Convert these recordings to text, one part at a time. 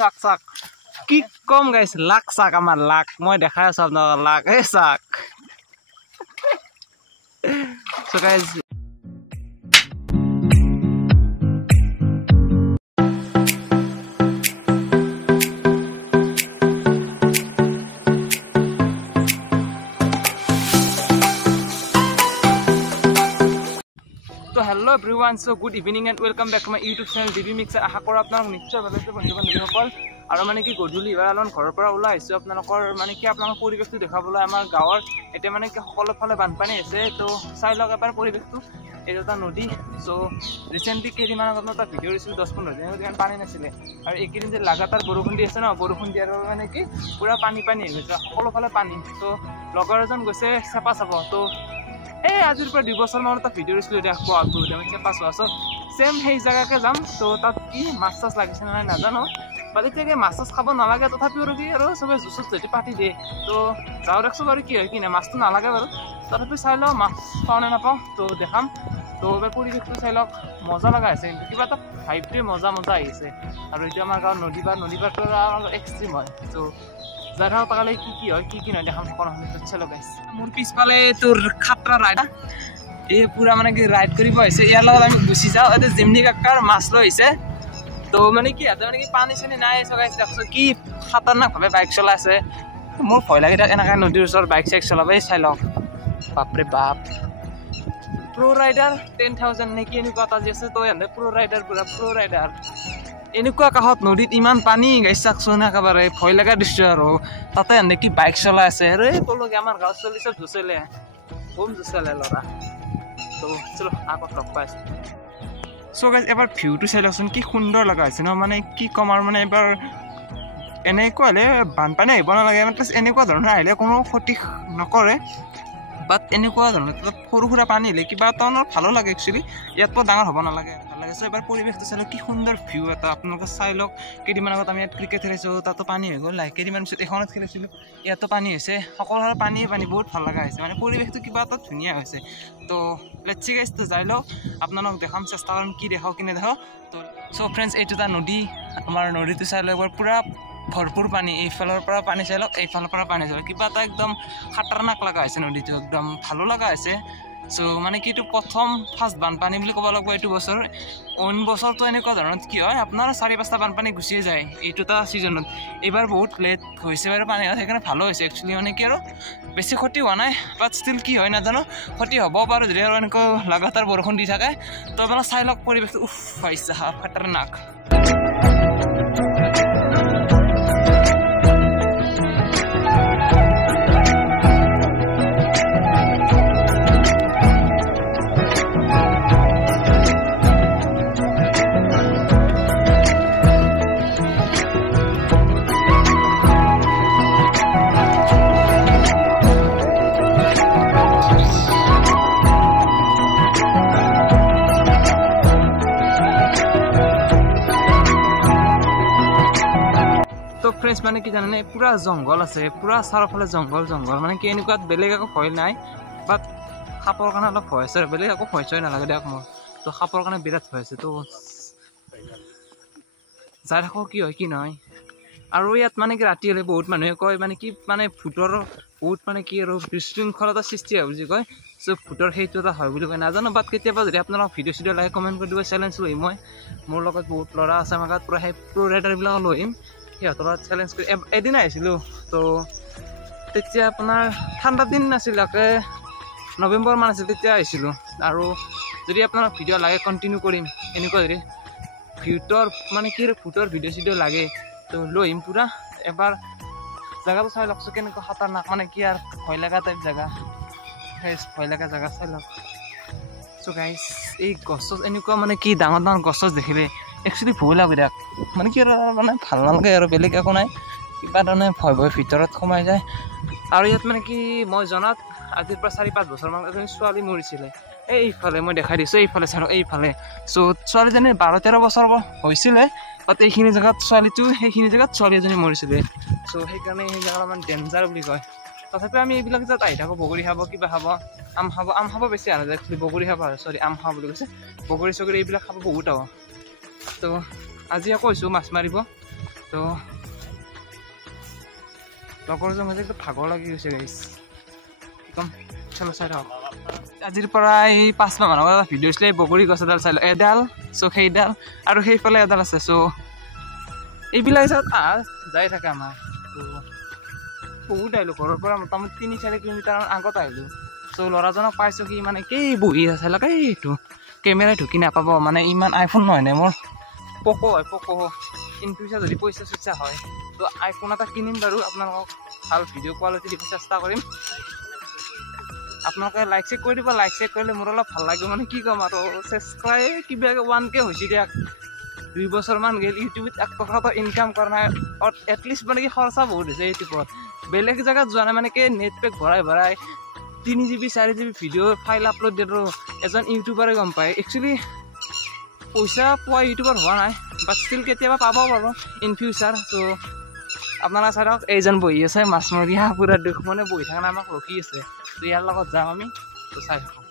চাক চাক কি কম গাইছ লাখ চাক আমাৰ লাখ মই দেখাই আছো আপোনাক লাখ এই চাক so guys Hello everyone, so good evening and welcome back to my YouTube channel DB Mixer. আশা কৰোঁ আপোনালোক নিশ্চয় ভালে আছে বন্ধু বান্ধৱীসকল আৰু মানে কি গধূলি এবাৰ ঘৰৰ পৰা ওলাই আহিছোঁ আপোনালোকৰ মানে কি আপোনালোকৰ পৰিৱেশটো দেখাবলৈ আমাৰ গাঁৱৰ এতিয়া মানে কি সকলো ফালে বানপানী আছে তো চাই লওক এবাৰ পৰিৱেশটো এইটো এটা নদী সো ৰিসেন্টলি কেইদিনমান আগত এটা ভিডিঅ' দিছিলোঁ 10-15 দিন আগত পানী নাছিলে আৰু এইকেইদিন যে লাগাতাৰ বৰষুণ দি আছে ন বৰষুণ দিয়াৰ মানে কি পুৰা পানী হৈ গৈছে সকলো ফালে পানী তো লগৰ এজন গৈছে চেপা চাব তো আজিৰ পৰা 2 বছৰ মানৰ এটা ভিডিঅ' দিছিলোঁ দেখব আপুনি আমি চেপা চোৱা চ সেম সেই জায়গাকে যাম তো তাত কি মাছ চাছ লাগিছে নাই নাজানো বালিতে মাছ চাছ খাব নালাগে তথাপিও আৰু কি আৰু সবে জুচত যদি পাতি দিয়ে তো যাওঁ দেখছো বাৰু কি হয় কি নাই মাছটো নালাগে বাৰু তথাপি চাই লওঁ মাছ পাওঁ নে নাপাওঁ তো দেখাম তো এবাৰ পৰিৱেশটো চাই লওক মজা লগা আছে কিন্তু কিবা এটা ভাইবটোৱে মজা আহিছে আৰু এতিয়া আমাৰ গাঁৱৰ নদী পাৰটো এক্সট্ৰিম হয় তো জায়গা পালে কি হয় কি নাই দেখাম সকলো চলো গাইছ মোৰ পিছফালে তোৰ খাতৰা ৰাইড এই পুৰা মানে কি ৰাইড কৰিব আহিছে ইয়াৰ লগত আমি গুচি যাওঁ এতিয়া জিমনি কাকাৰ মাছ লৈ আহিছে তো মানে কি ইয়াতে মানে কি পানী চানী নাই চগাইছে দেখছো কি খাতৰনাকভাৱে বাইক চলাই আছে মোৰ ভয় লাগে তাক এনেকৈ নদীৰ ওচৰত বাইক চাইক চলাবই চাই লওক বাপৰে বাপ প্ৰ' ৰাইডাৰ 10,000 নেকি এনেকুৱা এটা যি আছে তো এনে প্ৰ' ৰাইডাৰ এনেকুৱা কাষত নদীত ইমান পানী গাইছ চাকচোন একেবাৰে ভয় লগা দৃশ্য আৰু তাতে এনে কি বাইক চলাই আছে আৰু এই ক'লোগৈ আমাৰ গাঁৱত চলি চব জুচলে কম জুচলে ল'ৰা তো চলো আগত লগ পাই আছো চ' গাইজ এবাৰ ভিউটো চাই লওকচোন কি সুন্দৰ লগা হৈছে ন মানে কি ক'ম আৰু মানে এবাৰ এনেকুৱা হ'লে বানপানী আহিব নালাগে মানে এনেকুৱা ধৰণৰ আহিলে কোনো ক্ষতি নকৰে বাট এনেকুৱা ধৰণৰ সৰু সুৰা পানী আহিলে কিবা এটা ভালো লাগে একচুৱেলি ইয়াতকৈ ডাঙৰ হ'ব নালাগে ভাল লাগে চ' এবাৰ পৰিৱেশটো চাই লওক কি সুন্দৰ ভিউ এটা আপোনালোকে চাই লওক কেইদিনমান আগত আমি ইয়াত ক্ৰিকেট খেলিছোঁ তাতো পানী হৈ গ'ল কেইদিনমান পিছত এখনত খেলিছিলোঁ ইয়াতো পানী হৈছে সকলোৰে পানী বহুত ভাল লগা হৈছে মানে পৰিৱেশটো কিবা এটা ধুনীয়া হৈছে তো লেটছ চি গাইজ তো যাই লওক আপোনালোক দেখাম চেষ্টা কৰিম কি দেখাওঁ কি নেদেখাওঁ তো চ' ফ্ৰেণ্ডছ এইটো এটা নদী আমাৰ নদীটো চাই লওক এবাৰ পুৰা ভৰপূৰ পানী এইফালৰ পৰা পানী চাই লওক এইফালৰ পৰা পানী চাই লওক কিবা এটা একদম খাতৰনাক লগা হৈছে নদীটো একদম ভালো লগা হৈছে চ' মানে কি এইটো ফাৰ্ষ্ট বানপানী বুলি ক'ব লাগিব এইটো বছৰ অইন বছৰটো এনেকুৱা ধৰণত কি হয় আপোনাৰ 4-5টা বানপানী গুচিয়ে যায় এইটো এটা ছিজনত এইবাৰ বহুত লেট হৈছে বাৰু পানী সেইকাৰণে ভালো হৈছে একচুৱেলি মানে কি আৰু বেছি ক্ষতি হোৱা নাই বাট ষ্টিল কি হয় নাজানো ক্ষতি হ'ব বাৰু যদি আৰু এনেকৈ লাগাতাৰ বৰষুণ দি থাকে তো আপোনালোকে চাই লওক পৰিৱেশটো হৈছে খাতৰনাক ফ্ৰেণ্ডছ মানে কি জানেনে পুৰা জংঘল আছে পুৰা চাৰিওফালে জংঘল মানে কি এনেকুৱাত বেলেগ একো ভয় নাই বাট সাপৰ কাৰণে অলপ ভয় আছে বেলেগ একো ভয় চয় নালাগে দিয়ক মোৰ তো সাপৰ কাৰণে বিৰাট ভয় আছে তো যাই থাকোঁ কি হয় কি নহয় আৰু ইয়াত মানে কি ৰাতি হ'লে বহুত মানুহে কয় মানে কি মানে ভূতৰ বহুত মানে কি আৰু বিশৃংখলতাৰ সৃষ্টি হয় বুলি কয় চ' ভূতৰ সেইটো এটা হয় বুলি কয় নাজানো বাট কেতিয়াবা যদি আপোনালোক ভিডিঅ' চিডিঅ' লাগে কমেণ্ট কৰি দিব চেলেঞ্জ লৈ মই মোৰ লগত বহুত ল'ৰা আছে আমাৰ গাত পুৰা সেই প্ৰ' ৰাইডাৰবিলাক লৈ আহিম সিহঁতৰ লগত চেলেঞ্জ কৰি এদিন আহিছিলোঁ তো তেতিয়া আপোনাৰ ঠাণ্ডা দিন নাছিল নৱেম্বৰ মান আছিল তেতিয়া আহিছিলোঁ আৰু যদি আপোনালোক ভিডিঅ' লাগে কণ্টিনিউ কৰিম এনেকুৱা যদি ভূতৰ মানে কি ভূতৰ ভিডিঅ' চিডিঅ' লাগে তো লৈ আহিম পুৰা এবাৰ জেগাটো চাই লওকচোন কেনেকুৱা খাতৰনাক মানে কি আৰু ভয় লগা টাইপ জেগা ভয় লগা জেগা চাই লওক চ' গাইজ এই গছ এনেকুৱা মানে কি ডাঙৰ গছ দেখিলে একচুৱেলি ভয় লাগে দিয়ক মানে কি আৰু মানে ভাল নালাগে আৰু বেলেগ একো নাই কিবা ধৰণে ভয় ভিতৰত সোমাই যায় আৰু ইয়াত মানে কি মই জনাত আজিৰ পৰা 4-5 বছৰমান এজনী ছোৱালী মৰিছিলে এইফালে মই দেখাই দিছোঁ এইফালে চাওক এইফালে চ' ছোৱালীজনী 12-13 বছৰ হৈছিলে বাট এইখিনি জেগাত সেইখিনি জেগাত ছোৱালী এজনী মৰিছিলে চ' সেইকাৰণে সেই জেগা অলপমান ডেঞ্জাৰ বুলি কয় তথাপি আমি এইবিলাক যাত আহি থাকোঁ বগৰী খাব কিবা খাব আম খাব বেছি আনা যায় বগৰী খাব আম খাব বুলি কৈছে বগৰী চগৰী এইবিলাক খাব বহুত আহ তো আজি আকৌ কৈছোঁ মাছ মাৰিব তো লগৰ যে মাজে একটু ভাগৰ লাগি গৈছে গাইছ কি কম চলো চাই থাকক আজিৰ পৰা এই 5 মাহ মানৰ এটা ভিডিঅ' আছিলে বগৰী গছ এডাল চাই লওঁ এডাল চ' সেইডাল আৰু সেইফালে এডাল আছে চ' এইবিলাক হিচাপত যাই থাকে আমাৰ তো বহুত আহিলোঁ ঘৰৰ পৰা মোটামুটি 3-4 কিলোমিটাৰ আগত আহিলোঁ চ' ল'ৰাজনক পাইছোঁ কি মানে কি বহি আছে চাই লওক এইটো কেমেৰাই ঢুকি নাপাব মানে ইমান আইফোন নহয় নে মোৰ প'ক' হয় প'ক' ইন ফিউচাৰ যদি পইচা চইচা হয় তো আইফোন এটা কিনিম বাৰু আপোনালোকক ভাল ভিডিঅ' কোৱালিটি দিব চেষ্টা কৰিম আপোনালোকে লাইক চেক কৰি দিব লাইক চেক কৰিলে মোৰ অলপ ভাল লাগে মানে কি ক'ম আৰু ছাবস্ক্ৰাইব কিবা 1K হৈছে দিয়ক 2 বছৰমান গ'ল ইউটিউবত 1 টকা এটা ইনকাম কৰা নাই এটলিষ্ট মানে কি খৰচা বহুত হৈছে ইউটিউবত বেলেগ জেগাত যোৱা নাই মানে কি নেট পেক ভৰাই 3GB 4GB video' file upload দিলোঁ এজন ইউটিউবাৰে গম পায় একচুৱেলি পইচা পোৱা ইউটিউবাৰ হোৱা নাই বাট ষ্টিল কেতিয়াবা পাব বাৰু ইন ফিউচাৰ চ' আপনাৰা চাই থাকক এইজন বহি আছে মাছমৰীয়া পুৰা দুখ মানে বহি থকা আমাক ৰখি আছে তো ইয়াৰ লগত যাম আমি তো চাই থাকক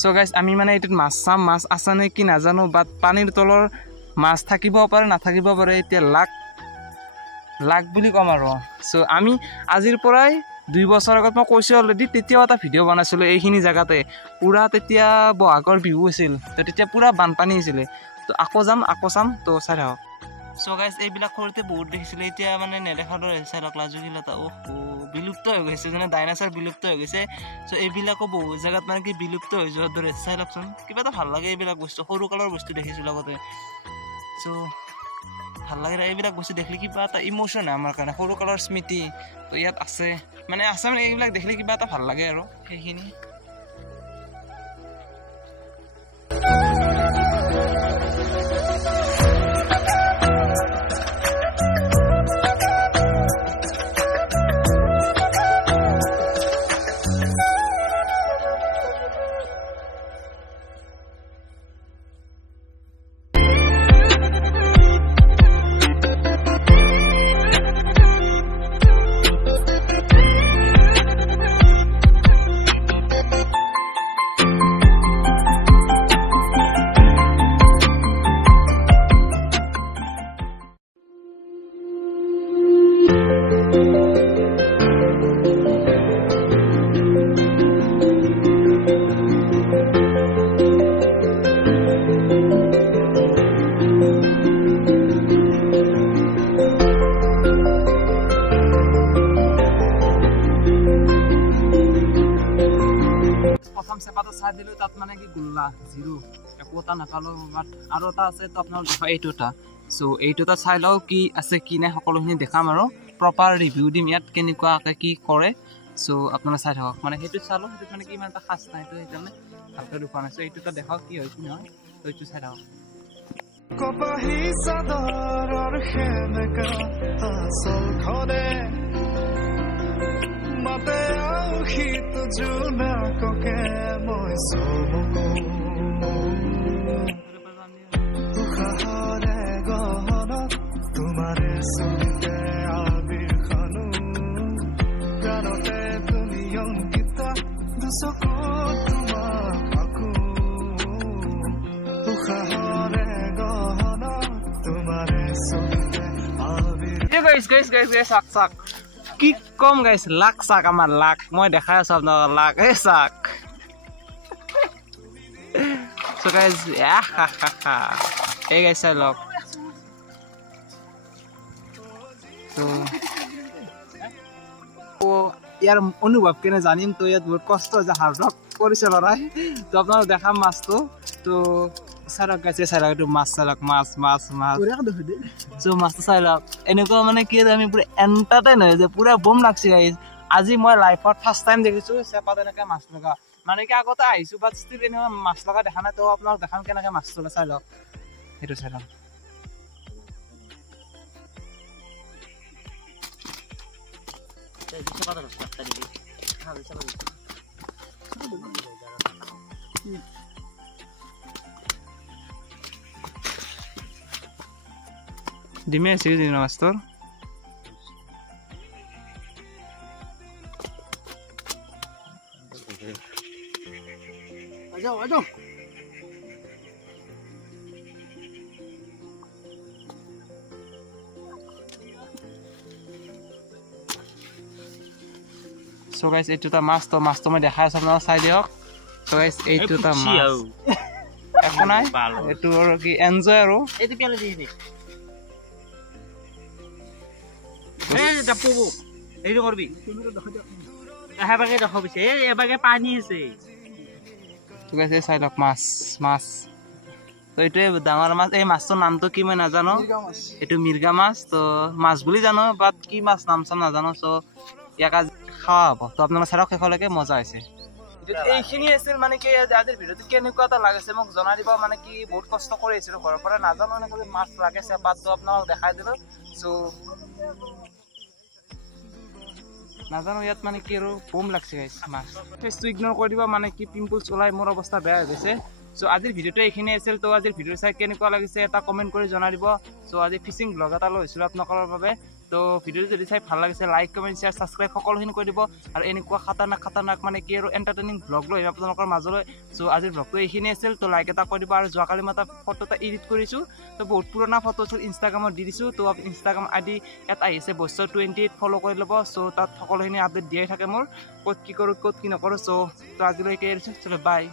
চ' গাইজ আমি মানে এইটোত মাছ চাম মাছ আছে নে কি নাজানো বাট পানীৰ তলৰ মাছ থাকিব পাৰে নাথাকিব পাৰে এতিয়া লাখ বুলি ক'ম আৰু চ' আমি আজিৰ পৰাই 2 বছৰ আগত মই কৈছোঁ অলৰেডি তেতিয়াও এটা ভিডিঅ' বনাইছিলোঁ এইখিনি জেগাতে পুৰা তেতিয়া বহাগৰ বিহু আছিল তো তেতিয়া পুৰা বানপানী হৈছিলে তো আকৌ যাম আকৌ চাম তো চাই থাকক চ' গাইজ এইবিলাক সৰুতে বহুত দেখিছিলোঁ এতিয়া মানে নেদেখাৰ দৰে চাই লওক লাজুগীলতা বিলুপ্ত হৈ গৈছে যেনে ডাইনাছৰ বিলুপ্ত হৈ গৈছে চ' এইবিলাকো বহুত জেগাত মানে কি বিলুপ্ত হৈ যোৱাৰ দৰে চাই লওকচোন কিবা এটা ভাল লাগে এইবিলাক বস্তু সৰুকালৰ বস্তু দেখিছোঁ আগতে চ' ভাল লাগে এইবিলাক বস্তু দেখিলে কিবা এটা ইম'শ্যন হয় আমাৰ কাৰণে সৰুকালৰ স্মৃতি তো ইয়াত আছে মানে এইবিলাক দেখিলে কিবা এটা ভাল লাগে আৰু সেইখিনি চেপাটো চাই দিলোঁ তাত মানে কি গোল্লা জিৰো একো এটা নাপালোঁ বাট আৰু এটা আছে তো আপোনালোক দেখা এইটো এটা চ' এইটো এটা চাই লওঁ কি আছে কি নাই সকলোখিনি দেখাম আৰু প্ৰপাৰ ৰিভিউ দিম ইয়াত কেনেকুৱাকৈ কি কৰে চ' আপোনালোকে চাই থাকক মানে সেইটো চালোঁ সেইটোত মানে কি ইমান এটা খাচ নাই তো সেইকাৰণে ভালকৈ দেখুওৱা নাই চ' এইটো এটা দেখাওক কি হয় কি নহয় তো এইটো চাই থাকক কপাহী চাদৰৰ সেমেকা আচলখনে মাতে আউশীত জোনাককে মই চবকো উশাহৰে গহনত তোমাৰে চুলিতে আবিৰ খানো প্ৰাণতে তুমি অংকিত দুচকুত তোমাক আঁকো উশাহৰে গহনত তোমাৰে চুলিতে আবিৰ গাইছ চাক কি কম গাইছ লাখ চাক আমাৰ লাখ মই দেখাই আছো আপোনালোকৰ লাখ এই চাক চ' গাইজ এই গাইছ চাই লওক ইয়াৰ অনুভৱ কেনে জানিম তো ইয়াত বহুত কষ্ট হৈছে হাৰ্ডৱৰ্ক কৰিছে ল'ৰাই তো আপোনালোক দেখাম মাছটো তো চাই লওক গাইছে চাই লওক এইটো মাছ চাই লওক মাছ চ' মাছটো চাই লওক এনেকুৱা মানে কি আমি পুৰা এণ্টাৰটেইন হৈ যায় পুৰা বম লাগছে গাইজ আজি মই লাইফত ফাৰ্ষ্ট টাইম দেখিছোঁ চেপাত এনেকৈ মাছ লগা মানে কি আগতে আহিছোঁ বাট ষ্টিল এনেকুৱা মাছ লগা দেখা নাই তো আপোনালোক দেখাম কেনেকৈ মাছ চলে চাই লওক সেইটো চাই লওক ডিমে আছে দিন মাছটোৰ আজাও সো গাইস এইটো এটা মাছ তো মাছটো মই দেখাই আছো আপোনালোকে চাই দিয়ক সো গাইস এইটো এটা মাছ একো নাই এইটো আৰু কি এনজয় আৰু এইটো পেলে দি দি এই ডাপবো এইটো কৰবি এবাগে দেখাব বিছে এবাগে পানী আছে তো গাইস এই চাই লওক মাছ মাছ তো এইটোৱে ডাঙৰ মাছ এই মাছটোৰ নামটো কি মই নাজানো এইটো মিৰ্গা মাছ তো মাছ বুলি জানো বাট কি মাছ নাম চাম নাজানো সো ইয়াক খাওয়া হ'ব তো আপোনালোকে চাওক শেষলৈকে মজা হৈছে এইখিনি আছিল মানে কি আজিৰ ভিডিঅ'টো কেনেকুৱা এটা লাগিছে মোক জনাই দিব মানে কি বহুত কষ্ট কৰি আছিলো ঘৰৰ পৰা নাজানো এনেকৈ মাছ লাগিছে বাটটো আপোনালোক দেখাই দিলো সো নাজানো ইয়াত মানে কি আৰু বম লাগছে গাইছ মাছ ফেচটো ইগনোৰ কৰি দিব মানে কি পিম্পলছ ওলাই মোৰ অৱস্থা বেয়া হৈ গৈছে সো আজিৰ ভিডিঅ'টো এইখিনি আছিল তো আজিৰ ভিডিঅ' চাই কেনেকুৱা লাগিছে এটা কমেণ্ট কৰি জনাই দিব সো আজি ফিচিং ব্লগ এটা লৈছিলোঁ আপোনালোকৰ বাবে তো ভিডিঅ'টো যদি চাই ভাল লাগিছে লাইক কমেণ্ট শ্বেয়াৰ ছাবস্ক্ৰাইব সকলোখিনি কৰি দিব আৰু এনেকুৱা খাতাৰনাক মানে কি আৰু এণ্টাৰটেইনিং ব্লগ লৈ আপোনালোকৰ মাজলৈ সো আজিৰ ব্লগটো এইখিনি আছিল তো লাইক এটা কৰি দিব আৰু যোৱাকালি মই এটা ফটো এটা এডিট কৰিছোঁ তো বহুত পুৰণা ফটো আছিল ইনষ্টাগ্ৰামত দি দিছোঁ তো ইনষ্টাগ্ৰাম আইডি ইয়াত আহিছে বছৰ 28 ফ'ল' কৰি ল'ব সো তাত সকলোখিনি আপডেট দিয়াই থাকে মোৰ ক'ত কি কৰোঁ ক'ত কি নকৰোঁ সো তো আজিলৈকে এৰিছোঁ চলো বাই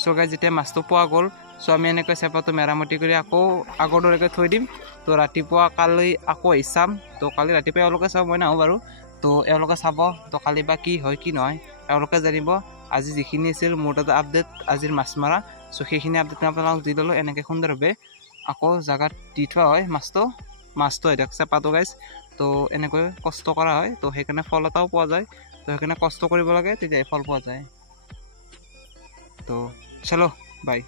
সো গাইজ যেতিয়া মাছটো পোৱা গ'ল সো আমি এনেকৈ চেপাটো মেৰামতি কৰি আকৌ আগৰ দৰেকৈ থৈ দিম তো ৰাতিপুৱা কালি আকৌ আহি চাম তো কালি ৰাতিপুৱা এওঁলোকে চাব মই নাহোঁ বাৰু তো এওঁলোকে চাব তো কালি বা কি হয় কি নহয় এওঁলোকে জানিব আজি যিখিনি আছিল মোৰ তাতে আপডেট আজিৰ মাছ মৰা সো সেইখিনি আপডেট মই আপোনালোকক দি ল'লোঁ এনেকৈ সুন্দৰভাৱে আকৌ জেগাত দি থোৱা হয় মাছটো হৈ থাকে চেপাটো গাইজ তো এনেকৈ কষ্ট কৰা হয় তো সেইকাৰণে ফল এটাও পোৱা যায় তো সেইকাৰণে কষ্ট কৰিব লাগে তেতিয়াই ফল পোৱা যায় তো চলো বাই